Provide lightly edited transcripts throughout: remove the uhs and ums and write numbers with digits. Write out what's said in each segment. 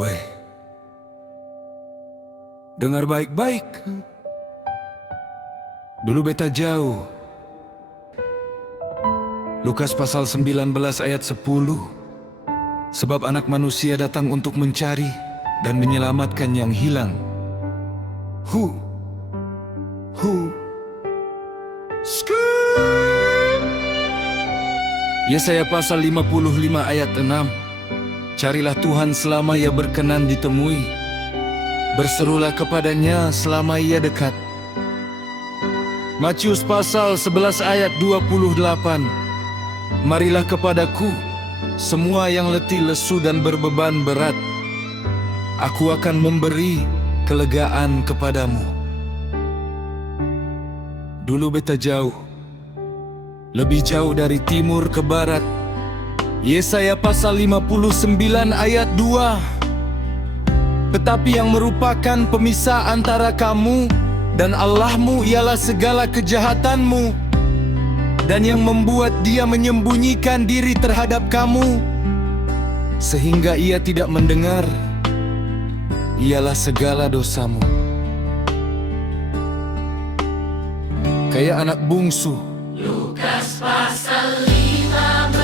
Weh, dengar baik-baik. Dulu beta jauh. Lukas pasal 19 ayat 10. Sebab anak manusia datang untuk mencari dan menyelamatkan yang hilang. Yesaya pasal 55 ayat 6. Carilah Tuhan selama ia berkenan ditemui. Berserulah kepadanya selama ia dekat. Matius pasal 11 ayat 28. Marilah kepadaku, semua yang letih lesu dan berbeban berat. Aku akan memberi kelegaan kepadamu. Dulu beta jauh, lebih jauh dari timur ke barat. Yesaya pasal 59 ayat 2. Tetapi yang merupakan pemisah antara kamu dan Allahmu ialah segala kejahatanmu, dan yang membuat dia menyembunyikan diri terhadap kamu sehingga ia tidak mendengar ialah segala dosamu. Kayak anak bungsu. Lukas pasal 15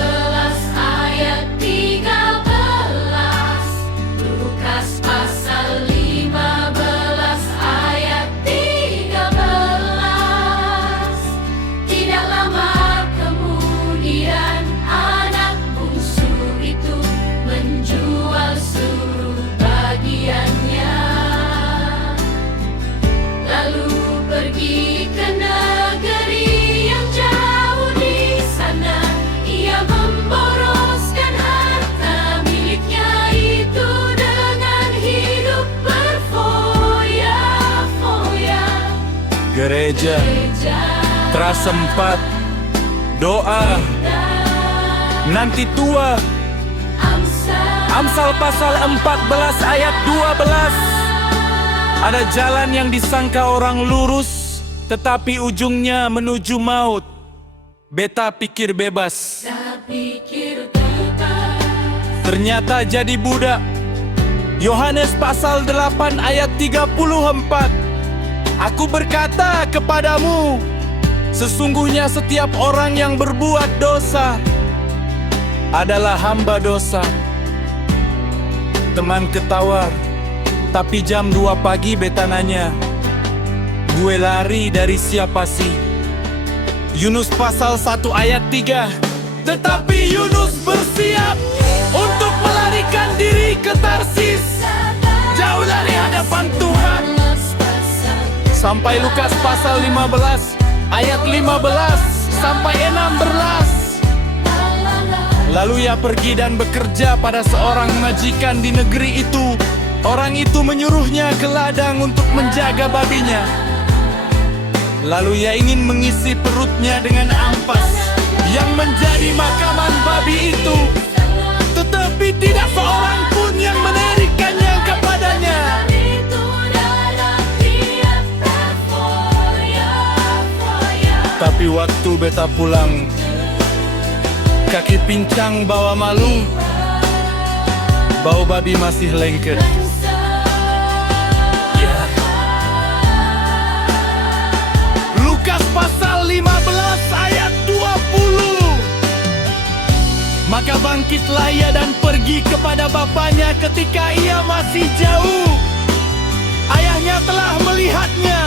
ayat 13. Lukas pasal 15 ayat 13. Tidak lama kemudian anak bungsu itu menjual seluruh bagiannya, lalu pergi ke negeri yang jauh. Di sana ia memboroskan harta miliknya itu dengan hidup berfoya-foya. Gereja Trasempat doa nanti tua. Amsal pasal 14 ayat 12. Ada jalan yang disangka orang lurus, tetapi ujungnya menuju maut. Beta pikir bebas, ternyata jadi budak. Yohanes pasal 8 ayat 34. Aku berkata kepadamu, sesungguhnya setiap orang yang berbuat dosa adalah hamba dosa. Teman ketawar, tapi jam 2 pagi beta nanya, gue lari dari siapa sih? Yunus pasal 1 ayat 3. Tetapi Yunus bersiap untuk melarikan diri ke Tarsis, jauh dari hadapan Tuhan. Sampai Lukas pasal 15 ayat 15 sampai 16. Lalu ia pergi dan bekerja pada seorang majikan di negeri itu. Orang itu menyuruhnya ke ladang untuk menjaga babinya. Lalu ia ingin mengisi perutnya dengan ampas yang menjadi makaman babi itu. Tetapi tidak seorang pun yang menerikannya kepadanya. Tapi waktu beta pulang, kaki pincang bawa malu, bau babi masih lengket. Lukas pasal 15 ayat 20. Maka bangkitlah ia dan pergi kepada bapaknya ketika ia masih jauh. Ayahnya telah melihatnya,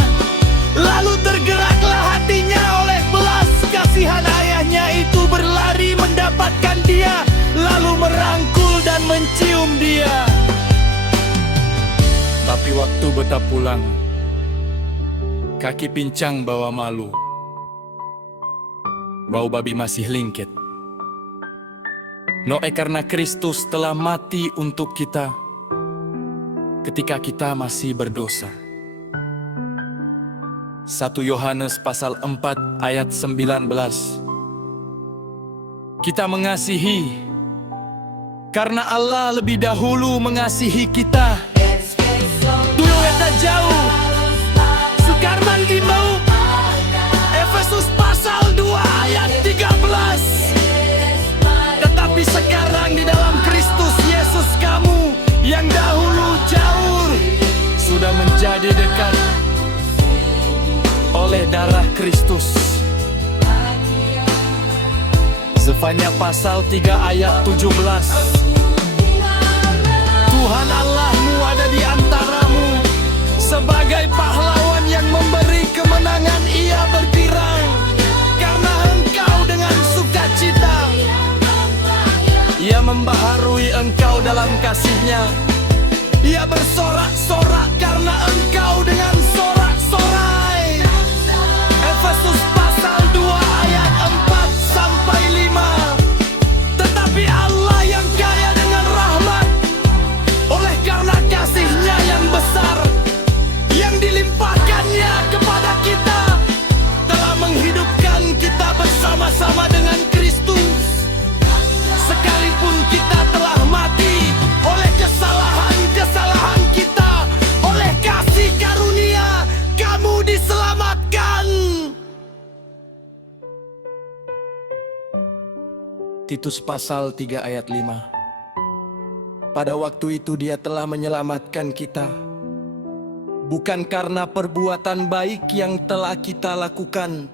lalu tergeraklah hatinya oleh belas kasihan. Ayahnya itu berlari mendapatkan dia, lalu merangkul dan mencium dia. Tapi waktu beta pulang, kaki pincang bawa malu, bau babi masih lingkit. Karena Kristus telah mati untuk kita ketika kita masih berdosa. 1 Yohanes pasal 4 ayat 19. Kita mengasihi karena Allah lebih dahulu mengasihi kita. Dulu beta jauh, Sukarman di bau. Efesus pasal 2 ayat 13. Tetapi sekarang di dalam Kristus Yesus kamu yang dahulu Kristus. Zefanya pasal 3 ayat 17. Tuhan Allahmu ada di antaramu, sebagai pahlawan yang memberi kemenangan. Ia bergirang karena engkau dengan sukacita. Ia membaharui engkau dalam kasih-Nya. Ia bersorak-sorak karena engkau dengan sorak-sorai. Efesus pasal 2 ayat 4 sampai 5. Tetapi Allah yang kaya dengan rahmat, oleh karena kasih-Nya yang besar yang dilimpahkannya kepada kita, telah menghidupkan kita bersama-sama dengan Kristus. Sekalipun kita telah mati oleh kesalahan-kesalahan kita, oleh kasih karunia kamu diselamatkan. Titus pasal 3 ayat 5. Pada waktu itu Dia telah menyelamatkan kita, bukan karena perbuatan baik yang telah kita lakukan,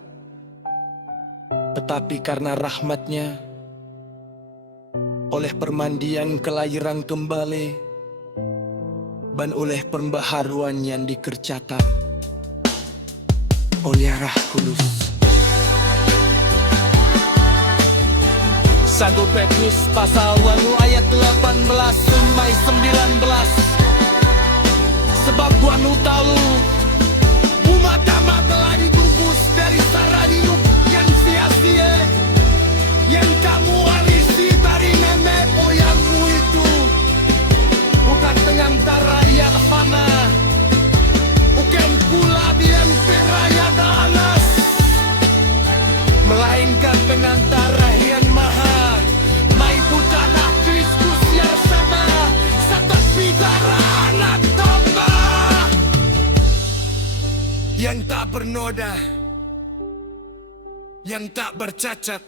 tetapi karena rahmat-Nya, oleh permandian kelahiran kembali, dan oleh pembaharuan yang dikerjakan oleh Roh Kudus. 1 Petrus pasal 1 ayat 18 sampai 19. Sebab Tuhan tahu umat-umat telah dibungkus dari saran hidup yang sia-sia yang kamu warisi dari nenek moyangmu itu, bukan dengan darah yang fana, bukan pula dengan peraya danas, melainkan dengan darah yang maha, mai putana Kristus yang sama, tetapi darah anak domba yang tak bernoda, yang tak bercacat,